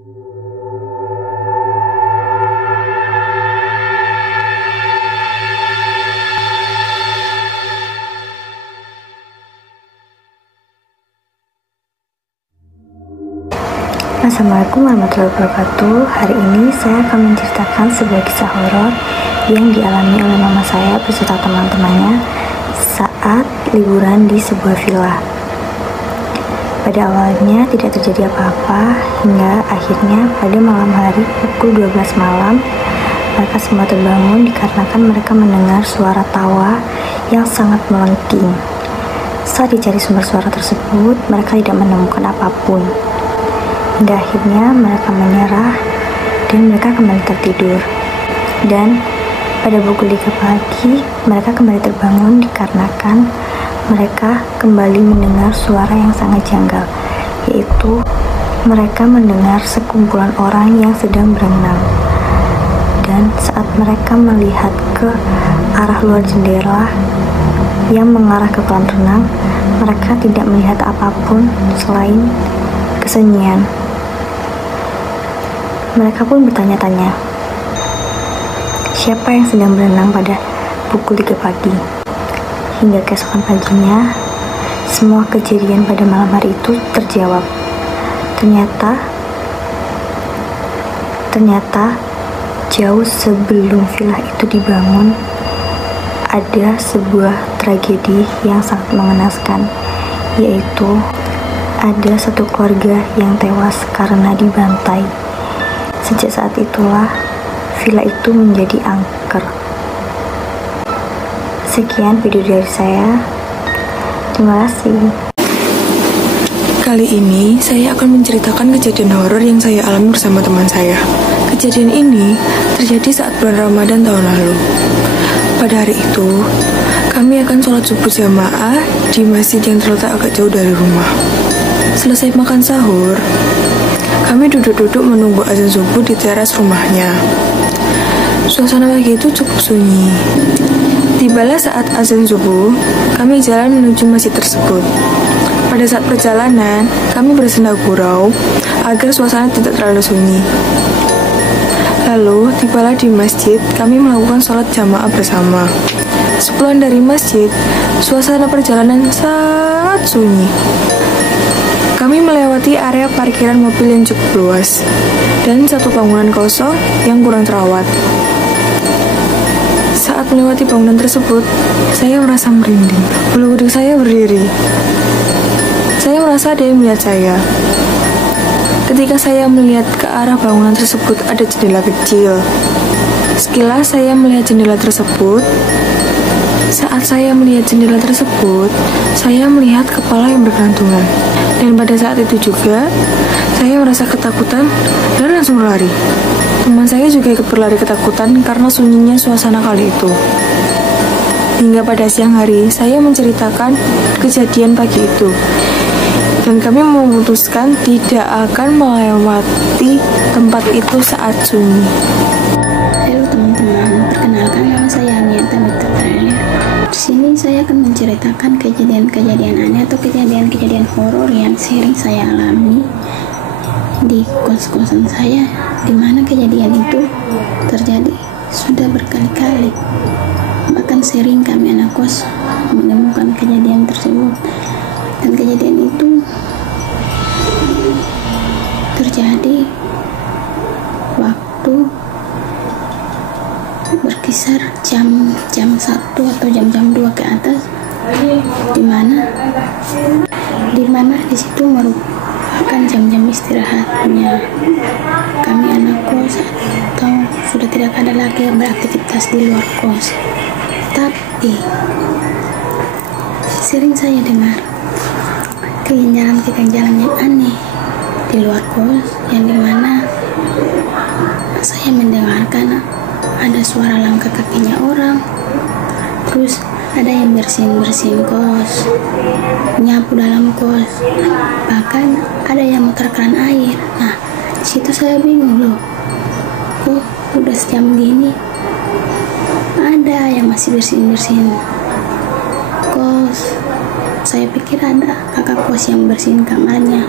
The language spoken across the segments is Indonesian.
Assalamualaikum warahmatullahi wabarakatuh. Hari ini saya akan menceritakan sebuah kisah horor yang dialami oleh mama saya beserta teman-temannya saat liburan di sebuah villa. Pada awalnya tidak terjadi apa-apa hingga akhirnya pada malam hari pukul 12 malam mereka semua terbangun dikarenakan mereka mendengar suara tawa yang sangat melengking. Saat dicari sumber suara tersebut, mereka tidak menemukan apapun. Hingga akhirnya mereka menyerah dan mereka kembali tertidur. Dan pada pukul 3 pagi mereka kembali terbangun dikarenakan mereka kembali mendengar suara yang sangat janggal, yaitu mereka mendengar sekumpulan orang yang sedang berenang. Dan saat mereka melihat ke arah luar jendela yang mengarah ke kolam renang, mereka tidak melihat apapun selain kesunyian. Mereka pun bertanya-tanya, siapa yang sedang berenang pada pukul 3 pagi? Hingga keesokan paginya, semua kejadian pada malam hari itu terjawab. Ternyata jauh sebelum villa itu dibangun, ada sebuah tragedi yang sangat mengenaskan, yaitu ada satu keluarga yang tewas karena dibantai. Sejak saat itulah villa itu menjadi angker. Sekian video dari saya. Terima kasih. Kali ini saya akan menceritakan kejadian horor yang saya alami bersama teman saya. Kejadian ini terjadi saat bulan Ramadan tahun lalu. Pada hari itu, kami akan sholat subuh jamaah di masjid yang terletak agak jauh dari rumah. Selesai makan sahur, kami duduk-duduk menunggu azan subuh di teras rumahnya. Suasana pagi itu cukup sunyi. Tibalah saat azan subuh, kami jalan menuju masjid tersebut. Pada saat perjalanan, kami bersenda gurau agar suasana tidak terlalu sunyi. Lalu, tibalah di masjid, kami melakukan sholat jamaah bersama. Sepulang dari masjid, suasana perjalanan sangat sunyi. Kami melewati area parkiran mobil yang cukup luas dan satu bangunan kosong yang kurang terawat. Saat melewati bangunan tersebut, saya merasa merinding. Bulu kuduk saya berdiri. Saya merasa ada yang melihat saya. Ketika saya melihat ke arah bangunan tersebut, ada jendela kecil. Sekilas saya melihat jendela tersebut. Saat saya melihat jendela tersebut, saya melihat kepala yang bergelantungan. Dan pada saat itu juga, saya merasa ketakutan dan langsung lari. Teman saya juga ikut berlari ketakutan karena sunyinya suasana kali itu. Hingga pada siang hari, saya menceritakan kejadian pagi itu. Dan kami memutuskan tidak akan melewati tempat itu saat sunyi. Halo teman-teman, perkenalkan nama saya Amiata Betutanya. Di sini saya akan menceritakan kejadian-kejadian aneh atau kejadian-kejadian horor yang sering saya alami di kos-kosan saya, di mana kejadian itu terjadi sudah berkali-kali. Bahkan sering kami anak kos menemukan kejadian tersebut, dan kejadian itu terjadi waktu berkisar jam 1 atau jam 2 ke atas, di mana di situ merupakan jam-jam istirahatnya kami anak kos, atau sudah tidak ada lagi beraktivitas di luar kos. Tapi sering saya dengar keganjalan yang aneh di luar kos, yang dimana saya mendengarkan ada suara langkah kakinya orang, terus ada yang bersihin kos, nyapu dalam kos, bahkan ada yang muter keran air. Nah, situ saya bingung loh, kok udah sejam gini ada yang masih bersihin kos. Saya pikir ada kakak kos yang bersihin kamarnya.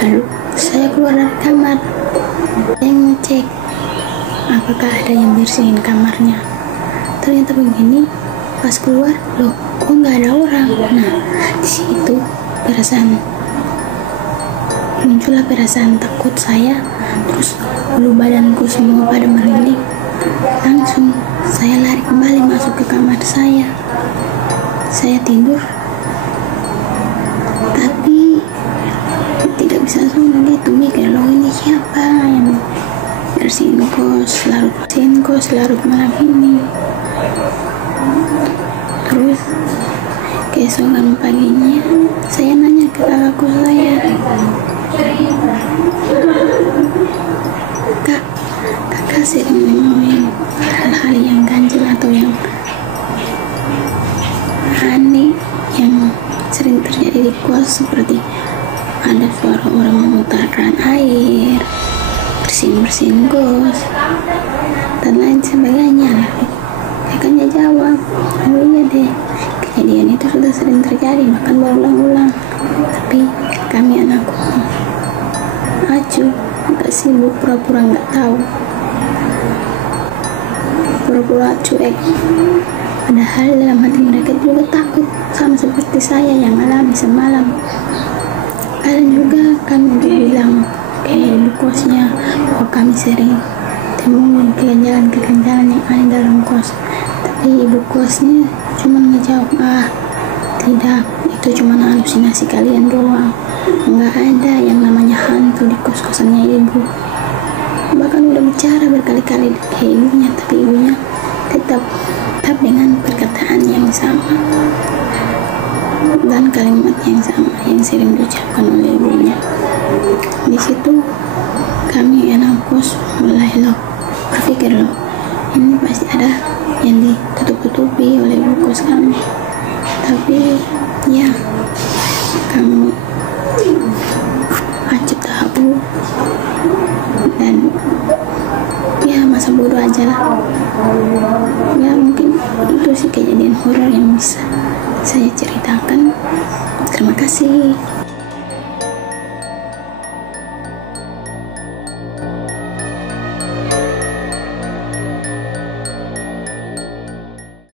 Lalu saya keluar dari kamar, ngecek apakah ada yang bersihin kamarnya. Ternyata begini, pas keluar, loh kok nggak ada orang. Nah, di situ muncullah perasaan takut saya, terus bulu badanku semua pada merinding. Langsung saya lari kembali masuk ke kamar saya. Saya tidur, tapi tidak bisa langsung gitu mikir, loh ini siapa yang bersihin kos larut malam ini. Terus keesokan paginya saya nanya ke kakakku saya, kakak sering nemuin hal-hal yang ganjil atau yang aneh yang sering terjadi di kos, seperti ada suara orang memutar keran air, bersihin kos, dan lain sebagainya. Kakaknya jawab, oh iya deh, kejadian itu sudah sering terjadi, bahkan berulang-ulang. Tapi kami anakku acuh, agak sibuk, pura-pura nggak tahu, pura-pura cuek. Padahal dalam hati mereka juga takut, sama seperti saya yang alami semalam. Kadang juga kami bilang ke ibu kosnya bahwa kami sering temuin keganjalan yang ada dalam kos. Tapi ibu kosnya cuma ngejawab, tidak, itu cuma halusinasi kalian doang, nggak ada yang namanya hantu di kos-kosannya ibu. Bahkan udah bicara berkali-kali ke ibunya, tapi ibunya tetap dengan perkataan yang sama dan kalimat yang sama yang sering diucapkan oleh ibunya. Di situ kami anak kos mulai berpikir, ini pasti ada yang ditutup-tutupi oleh ibu kos kami. Tapi ya, kami acuh tahu dan ya masa bodoh aja lah. Ya mungkin itu sih kejadian horor yang bisa saya ceritakan. Terima kasih.